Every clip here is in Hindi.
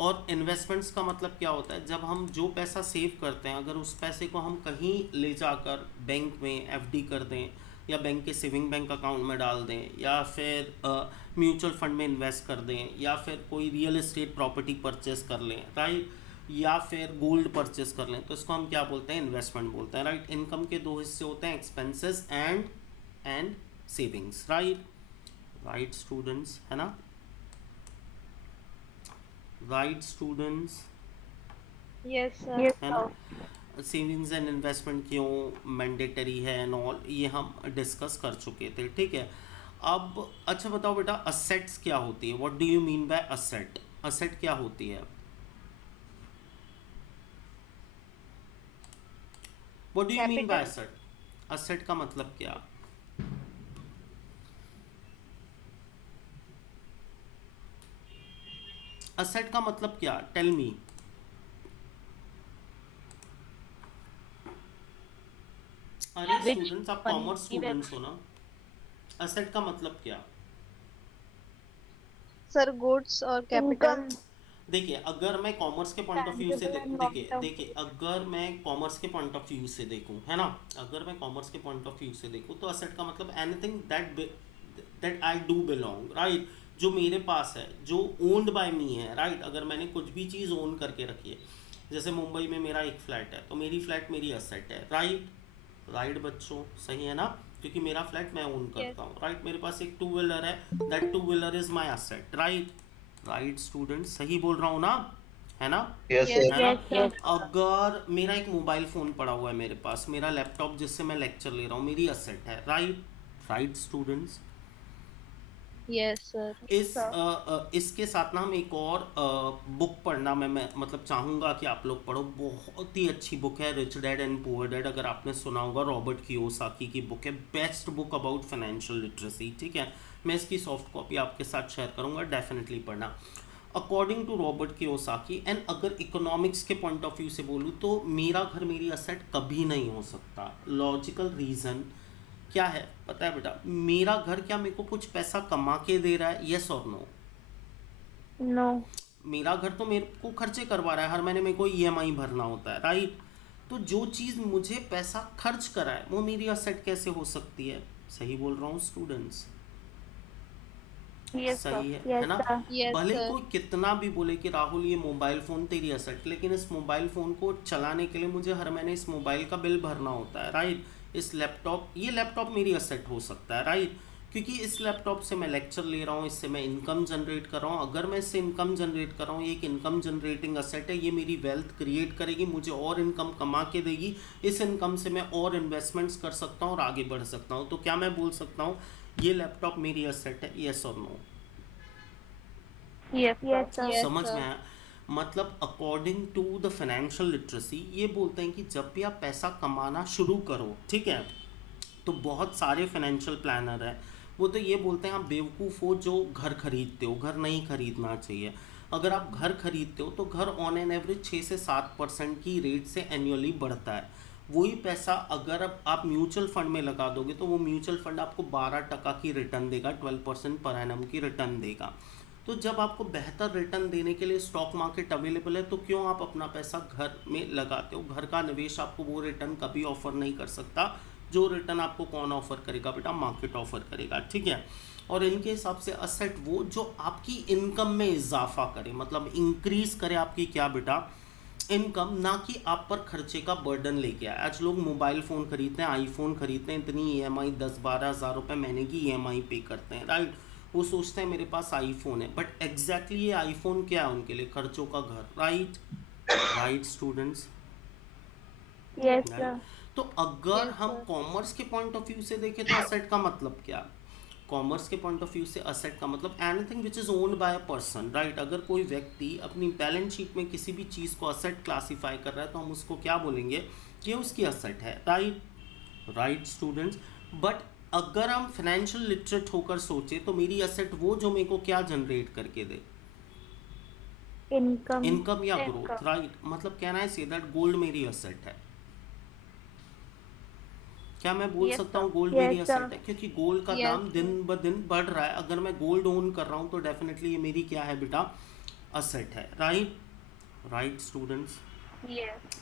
और इन्वेस्टमेंट्स का मतलब क्या होता है, जब हम जो पैसा सेव करते हैं अगर उस पैसे को हम कहीं ले जाकर बैंक में एफडी कर दें या बैंक के सेविंग बैंक अकाउंट में डाल दें या फिर म्यूचुअल फंड में इन्वेस्ट कर दें या फिर कोई रियल एस्टेट प्रॉपर्टी परचेस कर लें, राइट, या फिर गोल्ड परचेस कर लें, तो इसको हम क्या बोलते हैं, इन्वेस्टमेंट बोलते हैं, राइट। इनकम के दो हिस्से होते हैं, expenses and savings, right. Right students, है ना, राइट स्टूडेंट्स, Yes, sir. है ना। सेविंग्स एंड इन्वेस्टमेंट क्यों मैंडेटरी है एंड ऑल, ये हम डिस्कस कर चुके थे, ठीक है। अब अच्छा बताओ बेटा, असेट्स क्या होती है, what do you mean by asset, asset क्या होती है, what do you mean by Capital. Asset, asset का मतलब क्या, असेट का मतलब क्या, टेल मी। अरे Which स्टूडेंट्स, आप one? कॉमर्स स्टूडेंट्स हो ना, असेट का मतलब क्या। Sir, goods or capital? income, देखिए अगर मैं कॉमर्स के पॉइंट ऑफ व्यू से tangible and देखिए long-term देखिए अगर मैं कॉमर्स के पॉइंट ऑफ व्यू से देखूं, है ना, अगर मैं कॉमर्स के पॉइंट ऑफ व्यू से देखूं तो असेट का मतलब anything that I do belong, right, जो मेरे पास है, जो ओन्ड बाय मी है, राइट। अगर मैंने कुछ भी चीज़ ओन करके रखी है, जैसे मुंबई में मेरा एक फ्लैट है तो मेरी फ्लैट मेरी असेट है, राइट, राइट बच्चों, सही है ना, क्योंकि मेरा फ्लैट मैं ओन Yes. करता हूँ, राइट। मेरे पास एक टू व्हीलर है, that two wheeler is my asset, right, right student, सही बोल रहा हूँ ना, है ना, यस Yes. सर। है ना। yes sir, अगर मेरा एक मोबाइल फ़ोन पड़ा हुआ है मेरे पास, मेरा लैपटॉप जिससे मैं लेक्चर ले रहा हूँ, मेरी असेट है, right, right students. Yes, sir. sir. इसके साथ ना हम एक और बुक पढ़ना मैं मतलब चाहूँगा कि आप लोग पढ़ो, बहुत ही अच्छी बुक है, rich dad and poor dad, अगर आपने सुना होगा, रॉबर्ट कियोसाकी की बुक है, best book about financial literacy, ठीक है। मैं इसकी सॉफ्ट कॉपी आपके साथ शेयर करूँगा, डेफिनेटली पढ़ना। According to Robert Kiyosaki, and अगर इकोनॉमिक्स के पॉइंट ऑफ व्यू से बोलूँ तो मेरा घर मेरी असेट कभी नहीं हो सकता। लॉजिकल रीज़न क्या है पता है बेटा, मेरा घर क्या मेरे को कुछ पैसा कमा के दे रहा है, यस और नो, No, मेरा घर तो मेरे को खर्चे करवा रहा है, हर महीने मेरे को ईएमआई भरना होता है, राइट। तो जो चीज़ मुझे पैसा खर्च कराए वो मेरी असेट कैसे हो सकती है, सही बोल रहा हूँ स्टूडेंट्स, yes sir, सही है yes ना। sir, Yes, भले sir. कोई कितना भी बोले कि राहुल ये मोबाइल फ़ोन तेरी असेट, लेकिन इस मोबाइल फ़ोन को चलाने के लिए मुझे हर महीने इस मोबाइल का बिल भरना होता है, राइट। इस लैपटॉप, ये लैपटॉप मेरी असेट हो सकता है, राइट, क्योंकि इस लैपटॉप से मैं लेक्चर ले रहा हूँ, इससे मैं इनकम जनरेट कर रहा हूँ। अगर मैं इससे इनकम जनरेट कर रहा हूँ, ये एक इनकम जनरेटिंग असेट है, ये मेरी वेल्थ क्रिएट करेगी, मुझे और इनकम कमा के देगी, इस इनकम से मैं और इन्वेस्टमेंट्स कर सकता हूँ और आगे बढ़ सकता हूँ। तो क्या मैं बोल सकता हूँ ये लैपटॉप मेरी असेट है, यस और नो, yes sir, Yes, समझ में sir. आया। मतलब according to the financial literacy ये बोलते हैं कि जब भी आप पैसा कमाना शुरू करो, ठीक है, तो बहुत सारे फाइनेंशियल प्लानर हैं, वो तो ये बोलते हैं आप बेवकूफ़ हो जो घर खरीदते हो, घर नहीं खरीदना चाहिए। अगर आप घर खरीदते हो तो घर ऑन एन एवरेज 6 से 7% की रेट से एनुअली बढ़ता है। वही पैसा अगर अब आप म्यूचुअल फंड में लगा दोगे तो वो म्यूचुअल फंड आपको 12% की रिटर्न देगा, 12% पर एनम की रिटर्न देगा। तो जब आपको बेहतर रिटर्न देने के लिए स्टॉक मार्केट अवेलेबल है तो क्यों आप अपना पैसा घर में लगाते हो। घर का निवेश आपको वो रिटर्न कभी ऑफर नहीं कर सकता जो रिटर्न आपको कौन ऑफर करेगा बेटा, मार्केट ऑफर करेगा, ठीक है। और इनके हिसाब से असेट वो जो आपकी इनकम में इजाफा करे, मतलब इंक्रीज करे आपकी क्या बेटा, इनकम, ना कि आप पर खर्चे का बर्डन लेके आए। आज लोग मोबाइल फ़ोन खरीदते हैं, आईफोन खरीदते हैं, इतनी ईएमआई 10-12 हज़ार रुपये महीने की ईएमआई पे करते हैं, राइट। वो सोचते हैं मेरे पास आईफोन है, बट एग्जैक्टली ये आईफोन क्या है उनके लिए, खर्चों का घर, right, right students, yes right. sir, तो अगर Yes, हम sir. कॉमर्स के पॉइंट ऑफ व्यू से देखें तो असेट का मतलब क्या, कॉमर्स के पॉइंट ऑफ व्यू से असेट का मतलब anything which is owned by a person, right. अगर कोई व्यक्ति अपनी बैलेंस शीट में किसी भी चीज़ को असेट क्लासीफाई कर रहा है तो हम उसको क्या बोलेंगे कि उसकी असेट है, राइट, राइट स्टूडेंट्स। बट अगर हम फाइनेंशियल लिटरेट होकर सोचे तो मेरी असेट वो जो मेरे को क्या जनरेट करके दे, income, इनकम या income, ग्रोथ, राइट। मतलब कहना है से दैट गोल्ड मेरी असेट है। क्या मैं बोल Yes, सकता sir. हूँ गोल्ड मेरी yes sir, असेट है, क्योंकि गोल्ड का Yes, दाम sir. दिन ब दिन बढ़ रहा है। अगर मैं गोल्ड ओन कर रहा हूँ तो डेफिनेटली ये मेरी क्या है बेटा, असेट है, राइट? Right students? Yes.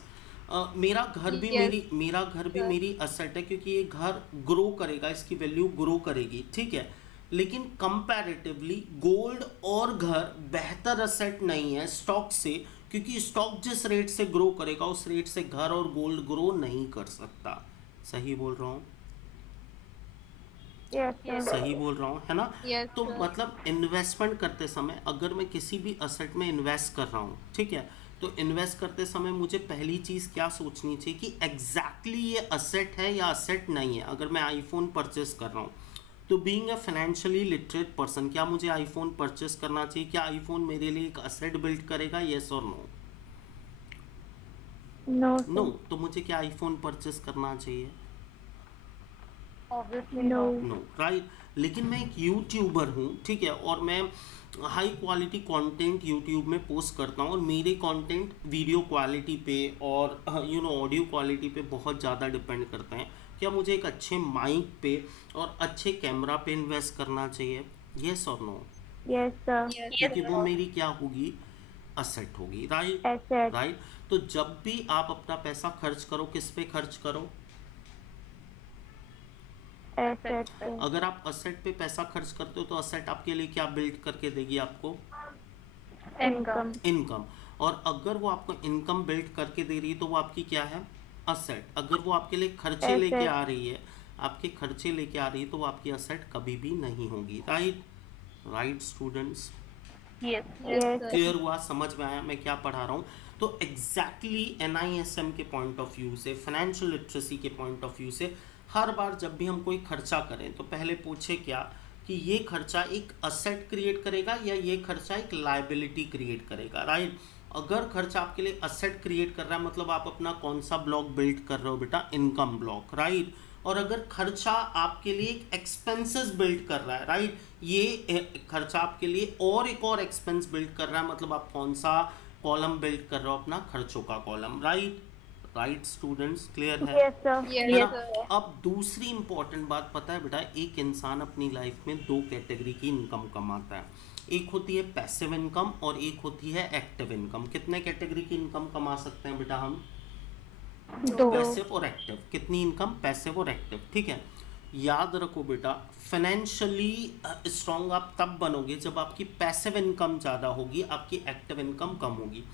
मेरा घर भी Yes, sir. मेरी असेट है, क्योंकि ये घर ग्रो करेगा, इसकी वैल्यू ग्रो करेगी, ठीक है। लेकिन कंपैरेटिवली गोल्ड और घर बेहतर असेट नहीं है स्टॉक से, क्योंकि स्टॉक जिस रेट से ग्रो करेगा उस रेट से घर और गोल्ड ग्रो नहीं कर सकता। सही बोल रहा हूँ? Yes, sir. सही बोल रहा हूँ, है ना? Yes, तो sir. मतलब इन्वेस्टमेंट करते समय अगर मैं किसी भी असेट में इन्वेस्ट कर रहा हूँ, ठीक है, तो इन्वेस्ट करते समय मुझे पहली चीज़ क्या सोचनी चाहिए कि एग्जैक्टली ये असेट है या असेट नहीं है। अगर मैं आईफोन परचेस कर रहा हूँ तो being a financially literate person, क्या मुझे आईफोन परचेस करना चाहिए? क्या आईफोन मेरे लिए एक असेट बिल्ड करेगा? येस और नो? No, sir. नो। तो मुझे क्या आईफोन परचेस करना चाहिए? Obviously no. No, right? लेकिन मैं एक यूट्यूबर हूँ, ठीक है, और मैं हाई क्वालिटी कंटेंट यूट्यूब में पोस्ट करता हूँ, और मेरे कंटेंट वीडियो क्वालिटी पे और ऑडियो क्वालिटी पे बहुत ज़्यादा डिपेंड करते हैं। क्या मुझे एक अच्छे माइक पे और अच्छे कैमरा पे इन्वेस्ट करना चाहिए? येस और नो? Yes, sir. Yes, क्योंकि sir. वो मेरी क्या होगी? असेट होगी, राइट? Asset. राइट। तो जब भी आप अपना पैसा खर्च करो, किस पे खर्च करो? Asset. अगर आप असेट पे पैसा खर्च करते हो तो असेट आपके लिए क्या बिल्ड करके देगी? आपको Income. इनकम। और अगर वो आपको इनकम बिल्ड करके दे रही है तो वो आपकी क्या है? असेट। अगर वो आपके लिए खर्चे Asset. लेके आ रही है, आपके खर्चे लेके आ रही है, तो वो आपकी असेट कभी भी नहीं होगी, right? Right students? Yes. Yes, Yes. sir. Clear हुआ? समझ में आया मैं क्या पढ़ा रहा हूँ? तो एग्जैक्टली NISM के पॉइंट ऑफ व्यू से, फाइनेंशियल लिटरेसी के पॉइंट ऑफ व्यू से, हर बार जब भी हम कोई खर्चा करें तो पहले पूछे क्या कि ये खर्चा एक असेट क्रिएट करेगा या ये खर्चा एक लायबिलिटी क्रिएट करेगा, राइट? अगर खर्चा आपके लिए असेट क्रिएट कर रहा है मतलब आप अपना कौन सा ब्लॉक बिल्ड कर रहे हो बेटा? Income block, right? और अगर खर्चा आपके लिए एक एक्सपेंसेस बिल्ड कर रहा है, राइट, ये खर्चा आपके लिए और एक और एक्सपेंस बिल्ड कर रहा है, मतलब आप कौन सा कॉलम बिल्ड कर रहे हो? अपना खर्चों का column, right? Right students? Clear है? Yes, sir. Yes, है Yes. ना? sir. अब दूसरी इंपॉर्टेंट बात पता है बेटा, एक इंसान अपनी लाइफ में दो कैटेगरी की इनकम कमाता है। एक होती है पैसिव इनकम और एक होती है एक्टिव इनकम। कितने कैटेगरी की इनकम कमा सकते हैं बेटा हम? दो. पैसिव और एक्टिव। कितनी इनकम? पैसिव और एक्टिव, ठीक है। याद रखो बेटा, फाइनेंशियली स्ट्रांग आप तब बनोगे जब आपकी पैसिव इनकम ज़्यादा होगी, आपकी एक्टिव इनकम कम होगी।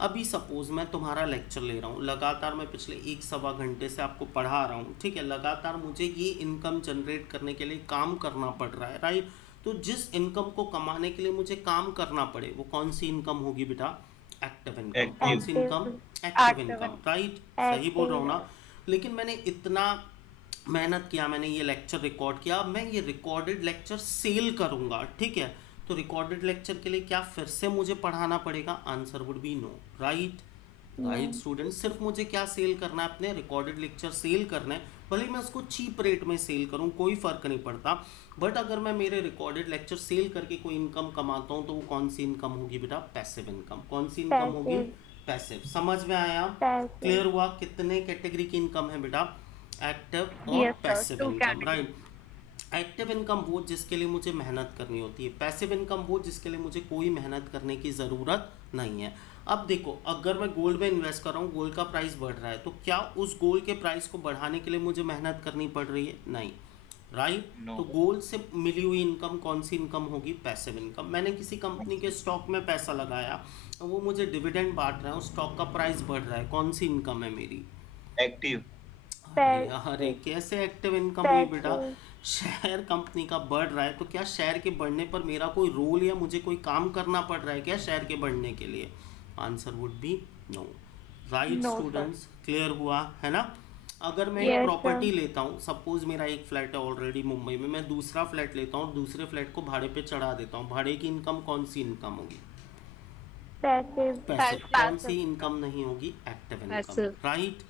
अभी सपोज मैं तुम्हारा लेक्चर ले रहा हूँ, लगातार मैं पिछले 1-1.25 घंटे से आपको पढ़ा रहा हूँ, ठीक है, लगातार मुझे ये इनकम जनरेट करने के लिए काम करना पड़ रहा है, राइट? तो जिस इनकम को कमाने के लिए मुझे काम करना पड़े वो कौन सी इनकम होगी बेटा? Active income. कौन सी इनकम? Active income, right? सही बोल रहा हूँ ना? लेकिन मैंने इतना मेहनत किया, मैंने ये लेक्चर रिकॉर्ड किया, अब मैं ये रिकॉर्डेड लेक्चर सेल करूँगा, ठीक है, तो रिकॉर्डेड लेक्चर के लिए क्या फिर से मुझे पढ़ाना पड़ेगा? Answer would be no, right? Right student? सिर्फ मुझे क्या सेल करना है? अपने रिकॉर्डेड लेक्चर सेल करना है, भले मैं उसको चीप रेट में सेल करूं, कोई फ़र्क नहीं पड़ता। बट अगर मैं मेरे रिकॉर्डेड लेक्चर सेल करके कोई इनकम कमाता हूं तो वो कौन सी इनकम होगी बेटा? Passive income. कौन सी इनकम होगी? पैसिव। समझ में आया? Passive. क्लियर हुआ? कितने कैटेगरी की इनकम है बेटा? एक्टिव और Yes, sir. Passive Two income, categories. Right? Active income वो जिसके लिए मुझे मेहनत करनी होती है, पैसिव इनकम वो जिसके लिए मुझे कोई मेहनत करने की ज़रूरत नहीं है। अब देखो, अगर मैं गोल्ड में इन्वेस्ट कर रहा हूँ, गोल्ड का प्राइस बढ़ रहा है, तो क्या उस गोल्ड के प्राइस को बढ़ाने के लिए मुझे मेहनत करनी पड़ रही है? नहीं, राइट? तो गोल्ड से मिली हुई इनकम कौन सी इनकम होगी? Passive income. मैंने किसी कंपनी के स्टॉक में पैसा लगाया, वो मुझे डिविडेंड बांट रहा है, उस स्टॉक का प्राइस बढ़ रहा है, कौन सी इनकम है मेरी? एक्टिव। अरे कैसे एक्टिव इनकम हुई बेटा? शेयर कंपनी का बढ़ रहा है तो क्या शेयर के बढ़ने पर मेरा कोई रोल या मुझे कोई काम करना पड़ रहा है क्या शेयर के बढ़ने के लिए? Answer would be no, right students? Clear हुआ है ना? अगर मैं एक प्रॉपर्टी लेता हूँ, सपोज मेरा एक फ्लैट है ऑलरेडी मुंबई में, मैं दूसरा फ्लैट लेता हूँ, दूसरे फ्लैट को भाड़े पे चढ़ा देता हूँ, भाड़े की इनकम कौन सी इनकम होगी? Passive. पैसिव। कौन सी इनकम नहीं होगी? Active income, Passive. राइट?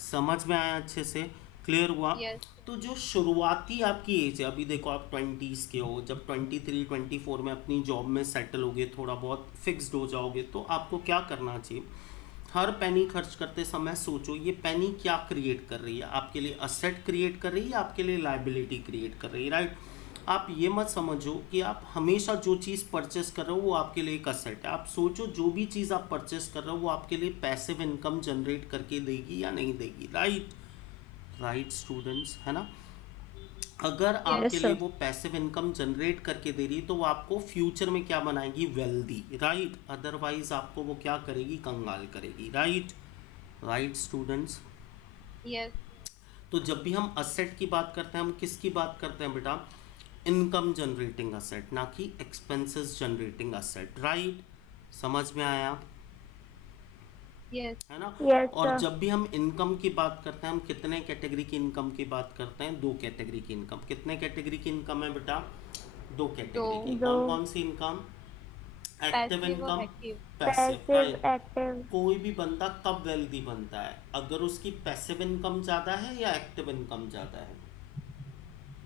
समझ में आया अच्छे से? क्लियर हुआ? Yes. तो जो शुरुआती आपकी एज है, अभी देखो आप 20s के हो, जब 23-24 में अपनी जॉब में सेटल होगे, थोड़ा बहुत फिक्स्ड हो जाओगे, तो आपको क्या करना चाहिए? हर पेनी खर्च करते समय सोचो ये पेनी क्या क्रिएट कर रही है? आपके लिए असेट क्रिएट कर रही है या आपके लिए लायबिलिटी क्रिएट कर रही है, राइट? आप ये मत समझो कि आप हमेशा जो चीज़ परचेस कर रहे हो वो आपके लिए एक असेट है। आप सोचो जो भी चीज़ आप परचेस कर रहे हो वो आपके लिए पैसिव इनकम जनरेट करके देगी या नहीं देगी। राइट, राइट स्टूडेंट्स, है ना। अगर आपके Yes, लिए sir. वो पैसिव इनकम जनरेट करके दे रही है तो वो आपको फ्यूचर में क्या बनाएगी, वेल्दी। राइट, अदरवाइज आपको वो क्या करेगी, कंगाल करेगी। Right, right students. Yes. तो जब भी हम असेट की बात करते हैं हम किसकी बात करते हैं बेटा, इनकम जनरेटिंग असेट, ना कि एक्सपेंसेस जनरेटिंग असेट। राइट, समझ में आया, Yes. है ना। Yes, और sir. जब भी हम इनकम की बात करते हैं हम कितने कैटेगरी की इनकम की बात करते हैं, 2 कैटेगरी की इनकम। कितने कैटेगरी की इनकम है बेटा, 2 कैटेगरी की। दो. कौन कौन सी income, active Passive or income, active? Passive. Passive, right, active. कोई भी बंदा कब वेल्दी बनता है, अगर उसकी पैसिव इनकम ज़्यादा है या एक्टिव इनकम ज़्यादा है,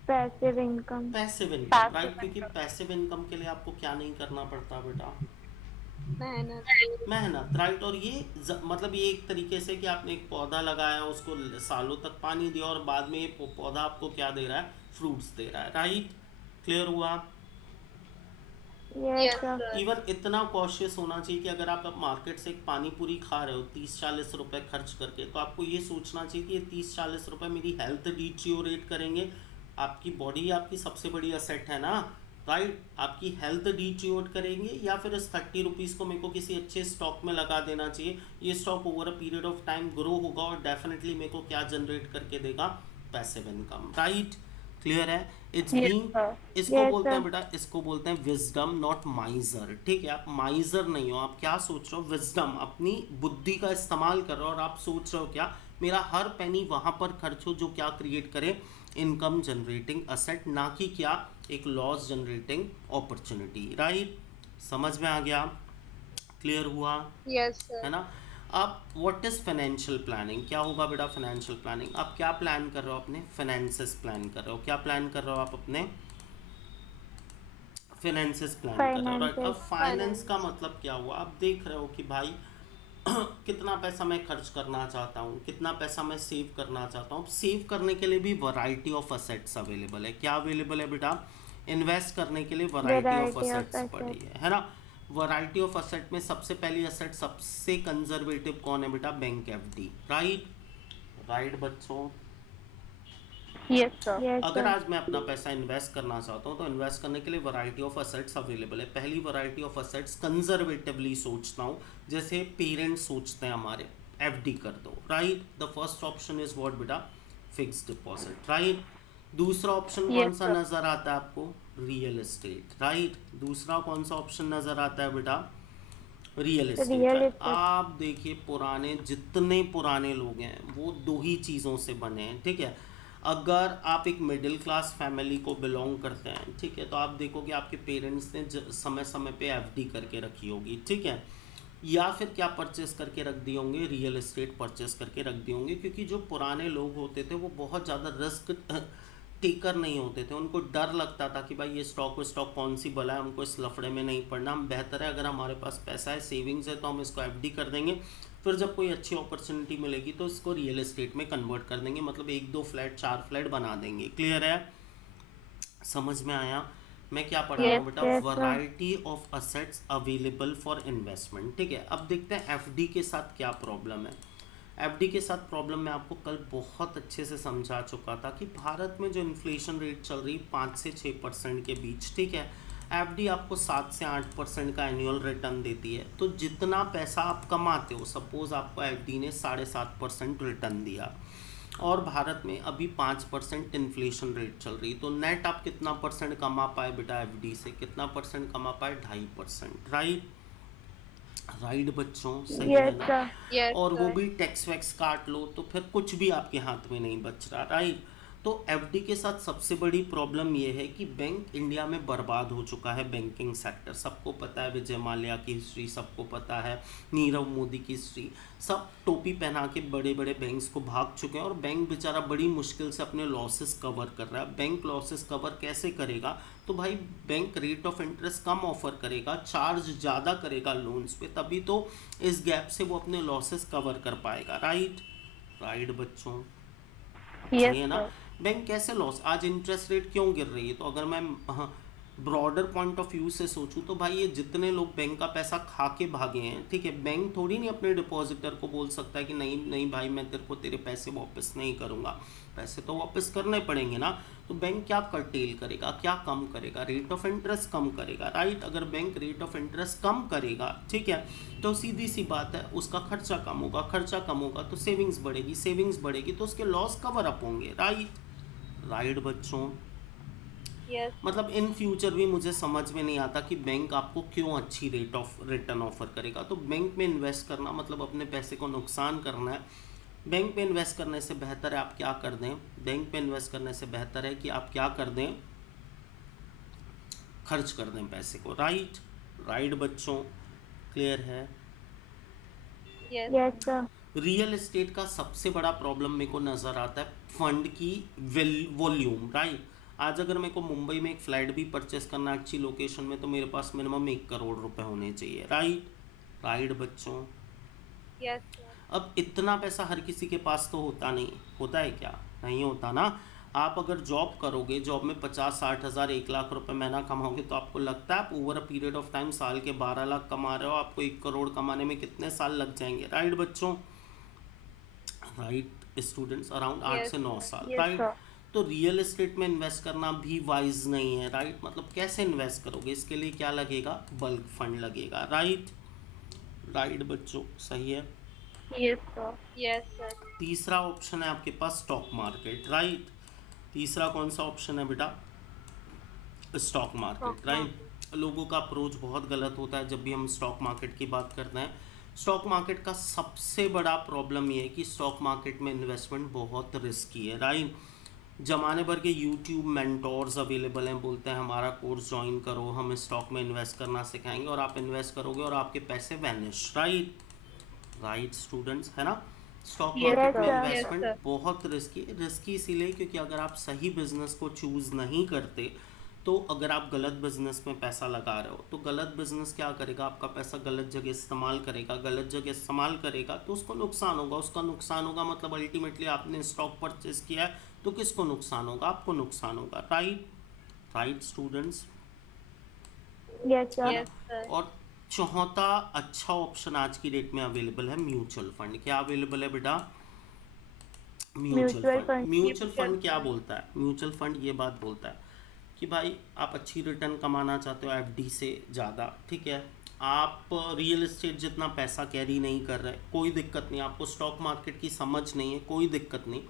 Passive income. Passive income. Passive right, क्योंकि income. पैसिव इनकम के लिए आपको क्या नहीं करना पड़ता बेटा, मेहनत. मेहनत। राइट, और ये मतलब ये एक तरीके से कि आपने एक पौधा लगाया, उसको सालों तक पानी दिया और बाद में ये पौधा आपको क्या दे रहा है, फ्रूट्स दे रहा है। राइट, क्लियर हुआ। Yes, Yes, sir. sir. Even इतना कॉशियस होना चाहिए कि अगर आप मार्केट से एक पानी पूरी खा रहे हो 30-40 रुपए खर्च करके, तो आपको ये सोचना चाहिए कि ये 30-40 रुपए मेरी हेल्थ डिटीरियोरेट करेंगे। आपकी बॉडी आपकी सबसे बड़ी असेट है ना। राइट, आपकी हेल्थ डिटीरियोरेट करेंगे या फिर इस 30 रुपीज़ को मेरे को किसी अच्छे स्टॉक में लगा देना चाहिए। ये stock over a period of time grow होगा और डेफिनेटली मेरे को क्या जनरेट करके देगा, पैसिव इनकम। राइट, क्लियर है। It's Yes, being, sir. इसको Yes, बोलते हैं sir. बेटा, इसको बोलते हैं विजडम, नॉट माइजर। ठीक है, आप माइजर नहीं हो। आप क्या सोच रहे हो, विजडम, अपनी बुद्धि का इस्तेमाल कर रहे हो और आप सोच रहे हो क्या, मेरा हर पेनी वहां पर खर्च हो जो क्या क्रिएट करे, इनकम जनरेटिंग असेट, ना कि क्या एक लॉस जनरेटिंग अपॉर्चुनिटी। राइट, समझ में आ गया, क्लियर हुआ, Yes, sir. है ना। अब व्हाट इज फाइनेंशियल प्लानिंग, क्या होगा बेटा फाइनेंशियल प्लानिंग। आप क्या प्लान कर रहे हो, अपने फाइनेंसेस प्लान कर रहे हो, क्या प्लान कर रहे हो आप, अपने फाइनेंसेस प्लान कर रहे हो। राइट, अब Finances. फाइनेंस का Finance. मतलब क्या हुआ, आप देख रहे हो कि भाई कितना पैसा मैं खर्च करना चाहता हूँ, कितना पैसा मैं सेव करना चाहता हूँ। सेव करने के लिए भी वैरायटी ऑफ असेट्स अवेलेबल है। क्या अवेलेबल है बेटा, इन्वेस्ट करने के लिए variety of Variety of assets पड़ी assets. है ना। वैरायटी ऑफ असेट में सबसे पहली असेट, सबसे कंजर्वेटिव कौन है बेटा, बैंक एफडी। राइट, राइट बच्चों। Yes, sir. Yes, अगर sir. आज मैं अपना पैसा इन्वेस्ट करना चाहता हूँ तो इन्वेस्ट करने के लिए वैरायटी ऑफ असेट्स अवेलेबल है। पहली वैरायटी ऑफ असेट्स कंजर्वेटिवली सोचता हूँ, जैसे पेरेंट्स सोचते हैं हमारे, एफडी कर दो। Right, the first option is what बेटा, फिक्स्ड डिपॉजिट। राइट, दूसरा ऑप्शन कौन Yes, सा sir. नजर आता है आपको, रियल एस्टेट। राइट, दूसरा कौन सा ऑप्शन नजर आता है बेटा, real estate. Real right, estate. आप देखिए पुराने जितने पुराने लोग हैं वो 2 ही चीज़ों से बने हैं। ठीक है, अगर आप एक मिडिल क्लास फैमिली को बिलोंग करते हैं, ठीक है, तो आप देखोगे आपके पेरेंट्स ने समय समय पे एफडी करके रखी होगी। ठीक है, या फिर क्या परचेस करके रख दिए होंगे, रियल एस्टेट परचेस करके रख दिए होंगे। क्योंकि जो पुराने लोग होते थे वो बहुत ज़्यादा रिस्क टेकर नहीं होते थे। उनको डर लगता था कि भाई ये स्टॉक कौन सी बला है, हमको इस लफड़े में नहीं पड़ना। हम बेहतर है अगर हमारे पास पैसा है, सेविंग्स है, तो हम इसको एफडी कर देंगे, फिर जब कोई अच्छी अपॉर्चुनिटी मिलेगी तो इसको रियल एस्टेट में कन्वर्ट कर देंगे, मतलब 1-2 फ्लैट 4 फ्लैट बना देंगे। क्लियर है, समझ में आया। मैं क्या पढ़ा रहा Yes, हूँ बेटा, yes, sir. Variety of assets available for investment. ठीक है, अब देखते हैं एफडी के साथ क्या प्रॉब्लम है। एफडी के साथ प्रॉब्लम मैं आपको कल बहुत अच्छे से समझा चुका था कि भारत में जो इन्फ्लेशन रेट चल रही 5 से 6% के बीच। ठीक है, एफडी आपको 7 से 8% का एनुअल रिटर्न देती है। तो जितना पैसा आप कमाते हो, सपोज आपको एफडी ने 7.5% रिटर्न दिया और भारत में अभी 5% इन्फ्लेशन रेट चल रही, तो नेट आप कितना परसेंट कमा पाए बेटा, एफडी से कितना परसेंट कमा पाए, 2.5%। राइट, राइट बच्चों, सही है Yes, ना। sir. Yes, और वो sir. भी टैक्स वैक्स काट लो तो फिर कुछ भी आपके हाथ में नहीं बच रहा। राइट, तो एफडी के साथ सबसे बड़ी प्रॉब्लम ये है कि बैंक इंडिया में बर्बाद हो चुका है। बैंकिंग सेक्टर सबको पता है, विजय माल्या की हिस्ट्री सबको पता है, नीरव मोदी की हिस्ट्री, सब टोपी पहना के बड़े बड़े बैंक्स को भाग चुके हैं और बैंक बेचारा बड़ी मुश्किल से अपने लॉसेस कवर कर रहा है। बैंक लॉसेस कवर कैसे करेगा, तो भाई bank rate of interest come offer करेगा, चार्ज ज़्यादा करेगा लोन्स पे, तभी तो इस गैप से वो अपने लॉसेस कवर कर पाएगा। राइट, राइट बच्चों, Yes, सही है ना। sir. बैंक कैसे लॉस, आज इंटरेस्ट रेट क्यों गिर रही है, तो अगर मैं ब्रॉडर पॉइंट ऑफ व्यू से सोचूं तो भाई ये जितने लोग बैंक का पैसा खा के भागे हैं, ठीक है, बैंक थोड़ी नहीं अपने डिपॉजिटर को बोल सकता है कि नहीं नहीं भाई मैं तेरे को तेरे पैसे वापस नहीं करूंगा, पैसे तो वापस करने पड़ेंगे ना। तो बैंक क्या कर्टेल करेगा, क्या कम करेगा, रेट ऑफ इंटरेस्ट कम करेगा, राइट। अगर बैंक रेट ऑफ इंटरेस्ट कम करेगा, ठीक है, तो सीधी सी बात है उसका खर्चा कम होगा, खर्चा कम होगा तो सेविंग्स बढ़ेगी, सेविंग्स बढ़ेगी तो उसके लॉस कवर अप होंगे, राइट। राइट बच्चों, Yes. मतलब इन फ्यूचर भी मुझे समझ में नहीं आता कि बैंक आपको क्यों अच्छी रेट ऑफ रिटर्न ऑफर करेगा। तो बैंक में इन्वेस्ट करना मतलब अपने पैसे को नुकसान करना है। बैंक में इन्वेस्ट करने से बेहतर है आप क्या कर दें, बैंक में इन्वेस्ट करने से बेहतर है कि आप क्या कर दें, खर्च कर दें पैसे को, राइट। राइट बच्चों, क्लियर है। Yes. Yes, sir. Real estate का सबसे बड़ा प्रॉब्लम मेरे को नज़र आता है फंड की वॉल्यूम, राइट। आज अगर मेरे को मुंबई में एक फ्लैट भी परचेस करना है अच्छी लोकेशन में तो मेरे पास मिनिमम 1 करोड़ रुपए होने चाहिए, राइट। राइट बच्चों, Yes, sir. अब इतना पैसा हर किसी के पास तो होता नहीं, होता है क्या, नहीं होता ना। आप अगर जॉब करोगे, जॉब में 50-60 हज़ार 1 लाख रुपए महीना कमाओगे तो आपको लगता है आप over a period of time साल के 12 लाख कमा रहे हो, आपको 1 करोड़ कमाने में कितने साल लग जाएंगे, राइट बच्चों। Right students, around 8 Yes. से 9 साल, Yes, राइट। sir. तो रियल एस्टेट में इन्वेस्ट करना भी वाइज नहीं है, राइट। मतलब कैसे इन्वेस्ट करोगे, इसके लिए क्या लगेगा, बल्क फंड लगेगा, राइट। राइट बच्चों, सही है। Yes, sir. Yes, sir. तीसरा ऑप्शन है आपके पास स्टॉक मार्केट, राइट। तीसरा कौन सा ऑप्शन है बेटा, स्टॉक मार्केट, Stock राइट। लोगों का अप्रोच बहुत गलत होता है जब भी हम स्टॉक मार्केट की बात करते हैं। स्टॉक मार्केट का सबसे बड़ा प्रॉब्लम ये है कि स्टॉक मार्केट में इन्वेस्टमेंट बहुत रिस्की है, राइट। जमाने भर के यूट्यूब मेंटोर्स अवेलेबल हैं, बोलते हैं हमारा कोर्स ज्वाइन करो, हम स्टॉक में इन्वेस्ट करना सिखाएंगे, और आप इन्वेस्ट करोगे और आपके पैसे वैनिश, राइट। राइट स्टूडेंट्स, है ना। स्टॉक Yes, मार्केट में sir. Investment Yes, sir. बहुत रिस्की, रिस्की इसीलिए क्योंकि अगर आप सही बिजनेस को चूज़ नहीं करते तो अगर आप गलत बिजनेस में पैसा लगा रहे हो तो गलत बिजनेस क्या करेगा, आपका पैसा गलत जगह इस्तेमाल करेगा, गलत जगह इस्तेमाल करेगा तो उसको नुकसान होगा, उसका नुकसान होगा मतलब अल्टीमेटली आपने स्टॉक परचेज किया है तो किसको नुकसान होगा, आपको नुकसान होगा, right. Right students, Yes, sir. Yes, sir. और चौथा अच्छा ऑप्शन आज की डेट में अवेलेबल है म्यूचुअल फंड। क्या अवेलेबल है बेटा, mutual Mutual fund. fund. Mutual Mutual fund क्या fund. बोलता है, म्यूचुअल फंड ये बात बोलता है कि भाई आप अच्छी रिटर्न कमाना चाहते हो एफडी से ज़्यादा, ठीक है, आप रियल एस्टेट जितना पैसा कैरी नहीं कर रहे, कोई दिक्कत नहीं, आपको स्टॉक मार्केट की समझ नहीं है, कोई दिक्कत नहीं,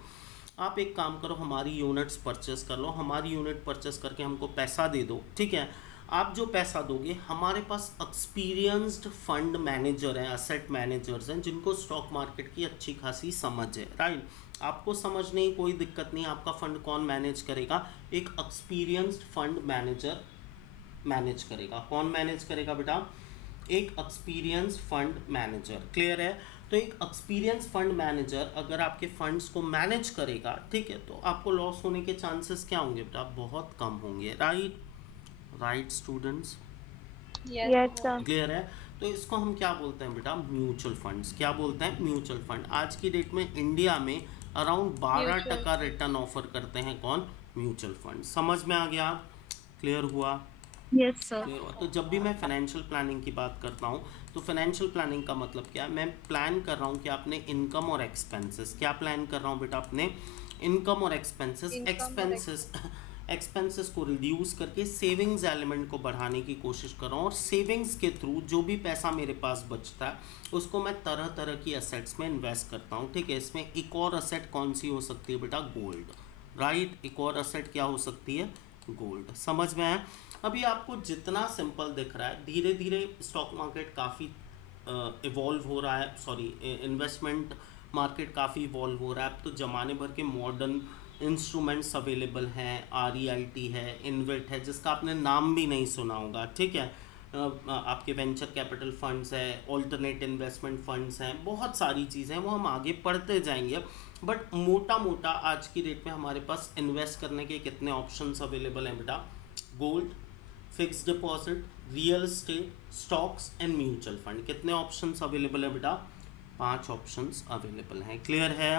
आप एक काम करो हमारी यूनिट्स परचेस कर लो, हमारी यूनिट परचेस करके हमको पैसा दे दो, ठीक है। आप जो पैसा दोगे, हमारे पास एक्सपीरियंस्ड फंड मैनेजर हैं, असेट मैनेजर्स हैं जिनको स्टॉक मार्केट की अच्छी खासी समझ है, राइट। आपको समझ नहीं, कोई दिक्कत नहीं, आपका फंड कौन मैनेज करेगा, एक एक्सपीरियंस्ड फंड मैनेजर मैनेज करेगा। कौन मैनेज करेगा बेटा, एक एक्सपीरियंस्ड फंड मैनेजर, क्लियर है। तो एक एक्सपीरियंस फंड मैनेजर अगर आपके फंड्स को मैनेज करेगा, ठीक है, तो आपको लॉस होने के चांसेस क्या होंगे बेटा, बहुत कम होंगे, right. Right students, Yes, Yes, sir. sir. Clear है। तो इसको हम क्या बोलते हैं बेटा, म्यूचुअल फंड्स। क्या बोलते हैं, म्यूचुअल फंड। आज की डेट में इंडिया में अराउंड 12% Mutual. रिटर्न ऑफर करते हैं, कौन, म्यूचुअल फंड। समझ में आ गया, क्लियर हुआ, Yes, sir. क्लियर हुआ। तो जब भी मैं फाइनेंशियल प्लानिंग की बात करता हूँ तो फाइनेंशियल प्लानिंग का मतलब क्या है, मैं प्लान कर रहा हूँ कि आपने इनकम और एक्सपेंसेस, क्या प्लान कर रहा हूँ बेटा, अपने इनकम और एक्सपेंसेस, Income और एक्सपेंसेस एक्सपेंसेस को रिड्यूस करके सेविंग्स एलिमेंट को बढ़ाने की कोशिश कर रहा हूँ, और सेविंग्स के थ्रू जो भी पैसा मेरे पास बचता है उसको मैं तरह तरह की असेट्स में इन्वेस्ट करता हूँ, ठीक है। इसमें एक और असेट कौन सी हो सकती है बेटा, गोल्ड, राइट। एक और असेट क्या हो सकती है, गोल्ड। समझ में आया। अभी आपको जितना सिंपल दिख रहा है, धीरे धीरे स्टॉक मार्केट काफ़ी इवॉल्व हो रहा है, सॉरी इन्वेस्टमेंट मार्केट काफ़ी इवॉल्व हो रहा है। अब तो ज़माने भर के मॉडर्न इंस्ट्रूमेंट्स अवेलेबल हैं, REIT है, इन्वेट है, जिसका आपने नाम भी नहीं सुना होगा, ठीक है। आपके वेंचर कैपिटल फंड्स है, ऑल्टरनेट इन्वेस्टमेंट फंड्स हैं, बहुत सारी चीज़ें हैं, वो हम आगे पढ़ते जाएंगे। बट मोटा मोटा आज की डेट में हमारे पास इन्वेस्ट करने के कितने ऑप्शंस अवेलेबल हैं बेटा, gold, fix deposit, real estate, stocks and mutual fund. कितने ऑप्शंस अवेलेबल है बेटा, 5 ऑप्शंस अवेलेबल हैं, क्लियर है।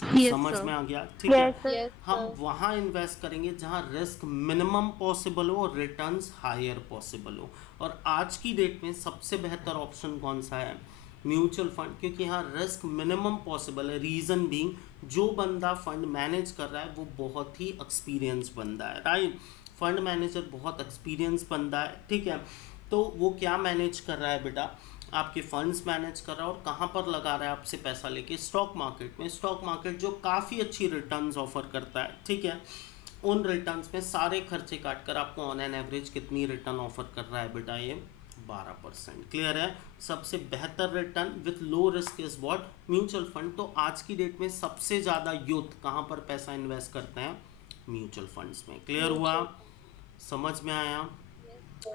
Yes, समझ sir. में आ गया? ठीक है, Yes, sir. Yes, हम sir. वहाँ इन्वेस्ट करेंगे जहाँ रिस्क मिनिमम पॉसिबल हो और रिटर्न्स हायर पॉसिबल हो। और आज की डेट में सबसे बेहतर ऑप्शन कौन सा है? म्यूचुअल फंड, क्योंकि यहाँ रिस्क मिनिमम पॉसिबल है। रीज़न बीइंग, जो बंदा फंड मैनेज कर रहा है वो बहुत ही एक्सपीरियंस बंदा है, राइट? फंड मैनेजर बहुत एक्सपीरियंस बंदा है, ठीक है। तो वो क्या मैनेज कर रहा है बेटा? आपके फंड्स मैनेज कर रहा है। और कहाँ पर लगा रहा है आपसे पैसा लेके? स्टॉक मार्केट में। स्टॉक मार्केट जो काफ़ी अच्छी रिटर्न्स ऑफर करता है, ठीक है। उन रिटर्न्स में सारे खर्चे काट कर आपको ऑन एन एवरेज कितनी रिटर्न ऑफर कर रहा है बेटा? ये 12%। क्लियर है? सबसे बेहतर return with low risk is what? Mutual fund. तो आज की डेट में सबसे ज़्यादा यूथ कहाँ पर पैसा इन्वेस्ट करते हैं? म्यूचुअल फंड्स में। क्लियर हुआ? समझ में आया?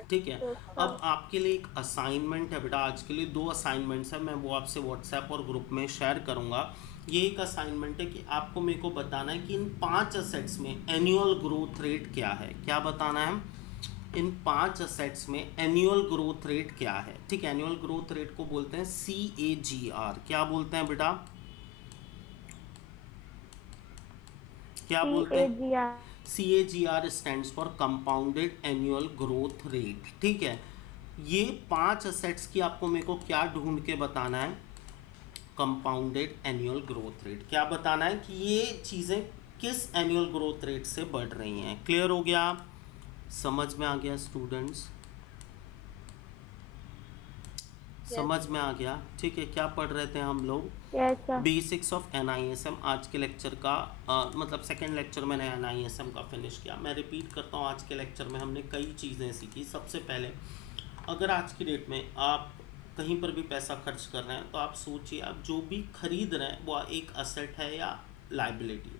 ठीक है। अब आपके लिए एक असाइनमेंट है बेटा, आज के लिए 2 असाइनमेंट्स है, मैं वो आपसे व्हाट्सएप और ग्रुप में शेयर करूंगा। ये एक असाइनमेंट है कि आपको मेरे को बताना है कि इन 5 असेट्स में एनुअल ग्रोथ रेट क्या है। क्या बताना है? इन 5 असेट्स में एनुअल ग्रोथ रेट क्या है। ठीक है, एनुअल ग्रोथ रेट को बोलते हैं CAGR। क्या बोलते हैं बेटा? क्या बोलते हैं? CAGR. CAGR stands for compounded annual growth rate. ठीक है, ये 5 असेट्स की आपको मेरे को क्या ढूंढ के बताना है? Compounded annual growth rate. क्या बताना है कि ये चीज़ें किस एनुअल ग्रोथ रेट से बढ़ रही हैं। क्लियर हो गया? समझ में आ गया स्टूडेंट्स? समझ में आ गया? ठीक है, क्या पढ़ रहे थे हम लोग? Yes, sir. Basics of NISM। आज के लेक्चर का मतलब सेकेंड लेक्चर मैंने NISM का फिनिश किया। मैं रिपीट करता हूँ, आज के लेक्चर में हमने कई चीज़ें सीखी। सबसे पहले, अगर आज की डेट में आप कहीं पर भी पैसा खर्च कर रहे हैं तो आप सोचिए, आप जो भी खरीद रहे हैं वो एक असेट है या लाइबिलिटी।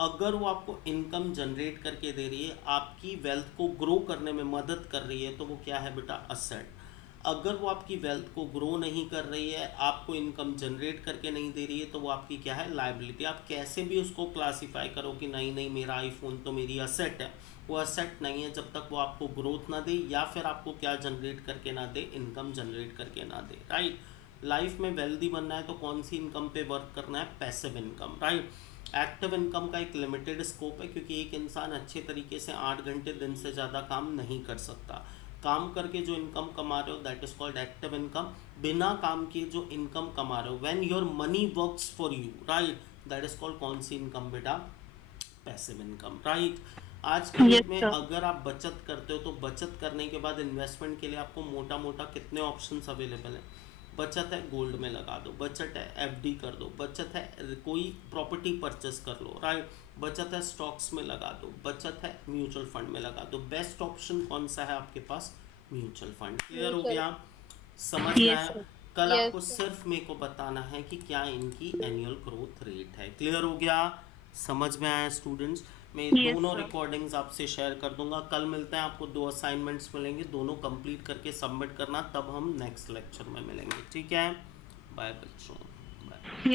अगर वो आपको इनकम जनरेट करके दे रही है, आपकी वेल्थ को ग्रो करने में मदद कर रही है, तो वो क्या है बेटा? असेट। अगर वो आपकी वेल्थ को ग्रो नहीं कर रही है, आपको इनकम जनरेट करके नहीं दे रही है, तो वो आपकी क्या है? लायबिलिटी। आप कैसे भी उसको क्लासीफाई करो कि नहीं नहीं मेरा आईफोन तो मेरी असेट है, वो असेट नहीं है जब तक वो आपको ग्रोथ ना दे या फिर आपको क्या जनरेट करके ना दे? इनकम जनरेट करके ना दे, राइट? लाइफ में वेल्दी बनना है तो कौन सी इनकम पे वर्क करना है? Passive income, right? Active income का एक लिमिटेड स्कोप है, क्योंकि एक इंसान अच्छे तरीके से 8 घंटे दिन से ज़्यादा काम नहीं कर सकता। काम करके जो इनकम कमा रहे हो that is called active income. बिना काम किए जो इनकम कमा रहे हो, when your money works for you, right, that is called कौन सी इनकम बेटा? Passive income, right? आज के डेट में अगर आप बचत करते हो तो बचत करने के बाद इन्वेस्टमेंट के लिए आपको मोटा मोटा कितने ऑप्शंस अवेलेबल हैं? बचत है गोल्ड में लगा दो, बचत है FD कर दो, बचत है कोई प्रॉपर्टी परचेस कर लो, राइट? बचत है स्टॉक्स में लगा दो, बचत है म्यूचुअल फंड में लगा दो। बेस्ट ऑप्शन कौन सा है आपके पास? Mutual fund. क्लियर हो गया? समझ में आया? कल Yes, आपको sir. सिर्फ मेरे को बताना है कि क्या इनकी एनुअल ग्रोथ रेट है। क्लियर हो गया? समझ में आया स्टूडेंट्स? मैं Yes, दोनों sir. रिकॉर्डिंग्स आपसे शेयर कर दूंगा। कल मिलते हैं, आपको 2 असाइनमेंट्स मिलेंगे, दोनों कंप्लीट करके सबमिट करना, तब हम नेक्स्ट लेक्चर में मिलेंगे। ठीक है, बाय बच्चों, बाय।